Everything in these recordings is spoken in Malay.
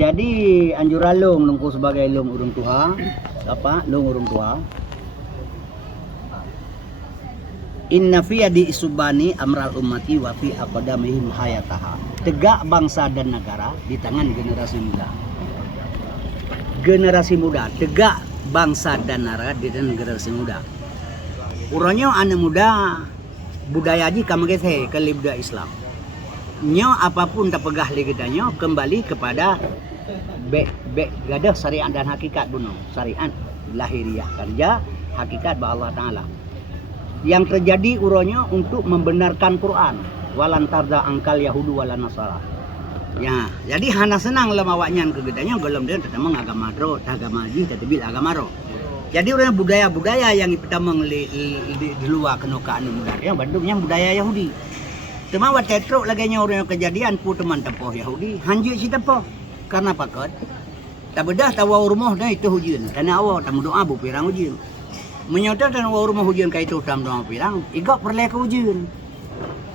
Jadi anjuran long nungku sebagai long urung tua, apa long urung tua. Inna fi yadi isubani amral ummati wa fi aqdamihim hayataha. Tegak bangsa dan negara di tangan generasi muda. Generasi muda, tegak bangsa dan negara di tangan generasi muda. Urangnya anak muda budaya ji kamu geseh ke budaya Islam. Nyo apapun tak pegah lagi nyo kembali kepada gadah syariat dan hakikat bunuh. Syariat lahiriah kerja, hakikat bahwa Allah Ta'ala. Yang terjadi uronya untuk membenarkan Quran. Walantarda angkal Yahudu walan Nasara. Ya, jadi hana senang lemawaknya ke gedanya golom dia tetap agama ro, agama ji, tetapi agama ro. Jadi urang budaya-budaya yang kita di luar kenokaan muda yang bandungnya budaya Yahudi. Cuma wat tetruk lagi nya urang kejadian pu teman tepoh Yahudi, hanjut si tepoh. Karena pakot. Tak bedah tawa rumah dah itu hujan. Karena awak tak doa bu pirang hujan. Menyodar dan awak rumah hujan kait itu tam doa pirang, igak perle ke hujan.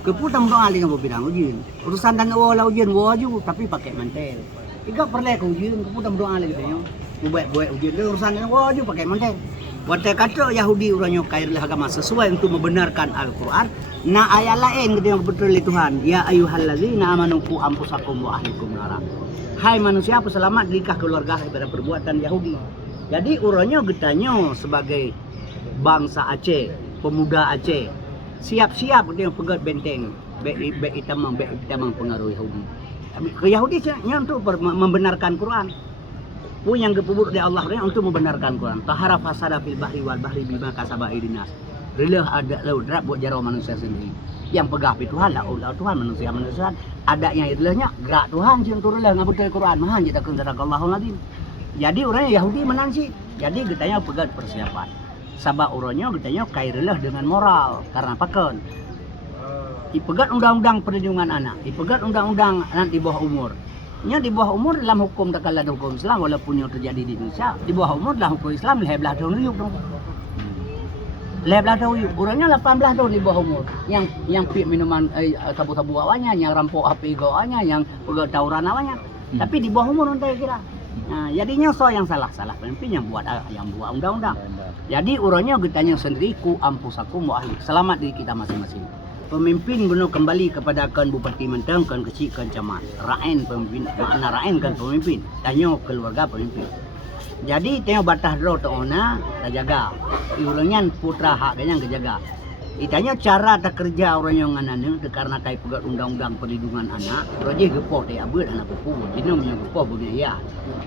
Keputam doa dengan bu pirang hujan. Urusan dan awak lah hujan waju tapi pakai mantel. Igak perle ke hujan, keputam doa lagi dah. Buat hujan urusan dan waju pakai mantel. Waktu kata Yahudi urangnya kairlah agama sesuai untuk membenarkan Al-Quran. Nah ayat lain yang betul Tuhan. Ya ayyuhallazina amanu qu anfusakum wa ahlikum nara. Hai manusia peselamat likah keluarga daripada perbuatan Yahudi. Jadi urangnya getanya sebagai bangsa Aceh, pemuda Aceh, siap-siap dia pegat benteng, bek itamang pengaruh Yahudi. Ke Yahudi nya untuk membenarkan Quran. Pun yang kepubur dari Allah untuk membenarkan Quran. Tahara fasada fil bahri wal bahri bima kasaba idinas. Relah ada laut drap buat jarawa manusia sendiri. Yang pegah pi Tuhan lah Tuhan manusia adanya ilahnya gerak Tuhan sing turunlah ngabutul Quran mahan kita kun sadaqallahul azim. Jadi orang Yahudi menansi. Jadi getanya pegat persiapan. Sabab orangnya getanya kairelah dengan moral karena pakon. Ipegat undang-undang perlindungan anak, ipegat undang-undang anak di bawah umur. Nya di bawah umur dalam hukum tak ada hukum Islam walaupun yang terjadi di Indonesia di bawah umur dalam hukum Islam lebih tahun uyuk dong. Lebih tahun uyuk. Orangnya 18 tahun di bawah umur. Yang pi minuman sabu-sabu awalnya, yang rampok HP awalnya, yang pegat tawuran awalnya. Tapi di bawah umur nanti kira. Nah, jadinya yang salah pemimpin yang buat undang-undang. Jadi urangnya getanya sendiri ku ampusakum wa ahli. Selamat diri kita masing-masing. Pemimpin guna kembali kepada kan bupati mentang kan kecil kan camat. Rain pemimpin, makna rain kan pemimpin. Tanya keluarga pemimpin. Jadi tengok batas dro tu ona tak jaga. Urangnya putra hak yang kejaga. Itanya cara tak kerja orang yang anak karena kai pegat undang-undang perlindungan anak. Roje gepoh dia abut anak pupu. Dino punya gepoh bagi ya.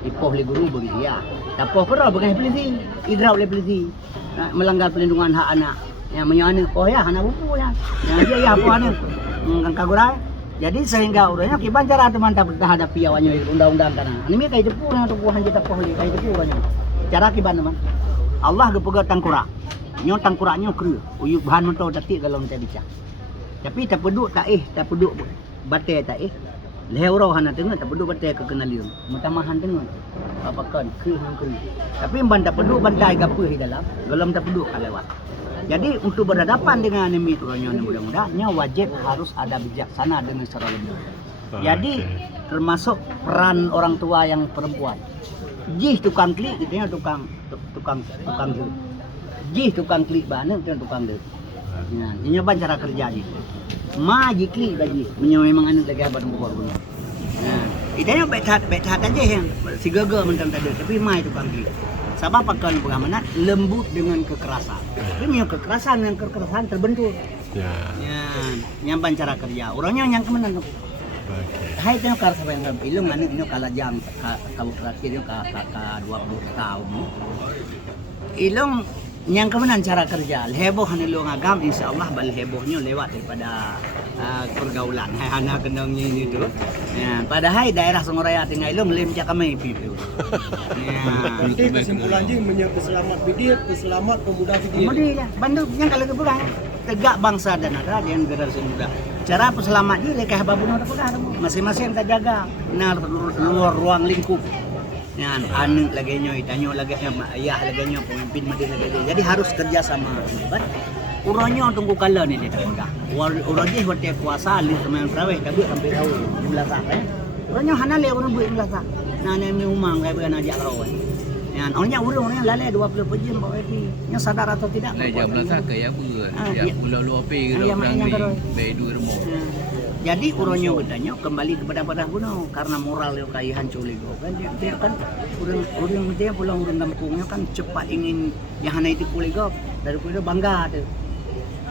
Ipoh le guru bagi ya. Tapoh pera bagi polisi. Idrau le polisi. Melanggar perlindungan hak anak. Yang menyani oh ya anak pupu ya. Yang dia ya apa anak. Kagurai. Jadi sehingga orangnya kiban cara teman tak hadapi awalnya undang-undang karena. Ini kai jepu na tubuhan kita poh le kai jepu banyak. Cara kiban teman. Allah gepegat tangkura. Nyo tangkuraknya kru uyuk bahan mentau tatik kalau kita bincang. Tapi tak peduk batai tak lehurau hana tengah tak peduk batai ke kenalium. Mutamahan tengah. Apakan kru hang kru. Tapi ban tak peduk bantai gapo di dalam dalam tak peduk lewat. Jadi untuk berhadapan dengan enemy turunnya mudah-mudahnya wajib harus ada bijaksana dengan secara lebih. Jadi termasuk peran orang tua yang perempuan. Jih tukang klik gitu ya tukang Jih tukang klik banget kan tukang deh. Nah, ini nyoba cara kerja ni. Ma ji klik lagi. Memang anu lagi abang buat guna. Nah, idenya bet hat aja yang si gagal mentang tadi tapi mai tukang klik. Sebab pakai pengamanat lembut dengan kekerasan. Tapi punya kekerasan terbentur. Ya. Ya, nyampan cara kerja. Orangnya yang kemenang. Hai tengok kar sampai yang ilung anu ini kala jam kabu terakhir itu ka 20 tahun. Ilung yang kemudian cara kerja heboh hanya agam insyaallah bal hebohnya lewat daripada pergaulan hai anak kendangnya ini tu ya padahal daerah Songoraya tinggal ilmu lem cak kami pipi ya jadi kesimpulan je menyangkut selamat bidir peselamat pemuda bidir kemudian Bandung yang kalau kepulang tegak bangsa dan negara dengan generasi muda cara peselamat je lekah babun ada pegang masing-masing kita jaga nah luar ruang lingkup yang anu lagi nyo itanyo lagi ayah lagi nyo pemimpin medin lagi jadi harus kerja sama kan urangnya tunggu kala ni dia dah urangnya hotel puasa li teman terawih tapi sampai tahu belasa urangnya hana le urang buat belasa nanya mi umang kayak bukan ajak kau. Yan, orangnya orang lalai 20 pejam Pak Wepi. Nya sadar atau tidak? Lai jam belah saka ya apa? Ya dia- pulau luar pe Ah, ke yang orang mainnya ni. terus. Bei dua remuk. Jadi uronyo gedanya kembali kepada pada buno karena moral yo kai hancur ligo kan dia kan urang dia pulang urang kampungnya kan cepat ingin yang hana itu puligo daripada bangga tuh